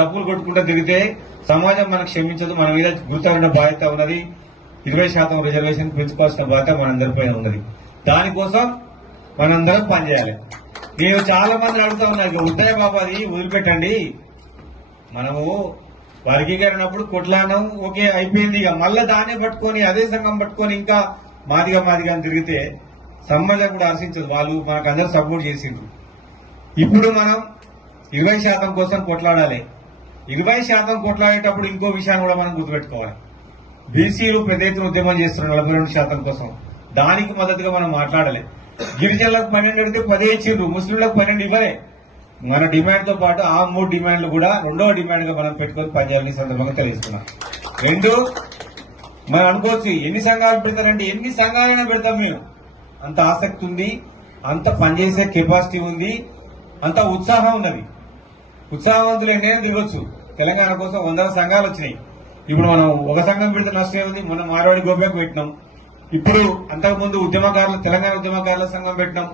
డబ్బులు కొట్టుకుంటూ తిరిగితే సమాజం మనకు క్షమించదు మన మీద గుర్తున్న బాధ్యత ఉన్నది. ఇరవై శాతం రిజర్వేషన్ పెంచుకోవాల్సిన బాధ్యత మనందరిపై ఉన్నది. దానికోసం మనందరం పనిచేయాలి. నేను చాలా మంది అడుగుతా ఉన్నారు ఇక ఉద్దయ బాబు అది వదిలిపెట్టండి. మనము వర్గీకరణప్పుడు కొట్లాడడం ఓకే అయిపోయింది. ఇక మళ్ళీ దాన్నే పట్టుకొని అదే సంఘం పట్టుకొని ఇంకా మాదిగా మాదిగా అని తిరిగితే సమాజం కూడా హర్షించదు. వాళ్ళు మనకు అందరూ సపోర్ట్ చేసిండ్రు. ఇప్పుడు మనం ఇరవై శాతం కోసం కొట్లాడాలి. ఇరవై శాతం కొట్లాడేటప్పుడు ఇంకో విషయాన్ని కూడా మనం గుర్తుపెట్టుకోవాలి. బీసీలు పెద్ద ఎత్తున ఉద్యమం చేస్తున్నారు నలభై రెండు శాతం కోసం. దానికి మద్దతుగా మనం మాట్లాడాలి. గిరిజనులకు పన్నెండు అడిగితే పదే ఇచ్చిండ్రు ముస్లింలకు పన్నెండు ఇవ్వలే. మన డిమాండ్తో పాటు ఆ మూడు డిమాండ్లు కూడా రెండవ డిమాండ్గా మనం పెట్టుకొని పనిచేయాలని సందర్భంగా తెలియజేస్తున్నాం. రెండు మనం అనుకోవచ్చు ఎన్ని సంఘాలు పెడతారంటే ఎన్ని సంఘాలైనా పెడతాం మేము. అంత ఆసక్తి ఉంది అంత పనిచేసే కెపాసిటీ ఉంది అంత ఉత్సాహం ఉన్నది. ఉత్సాహవంతులు ఎన్నైనా దిగొచ్చు తెలంగాణ కోసం వందల సంఘాలు వచ్చినాయి. ఇప్పుడు మనం ఒక సంఘం పెడితే నష్టం ఉంది మనం మార్వాడి గోబ్యాక్ పెట్టినాం. ఇప్పుడు అంతకుముందు ఉద్యమకారులు తెలంగాణ ఉద్యమకారుల సంఘం పెట్టినాం.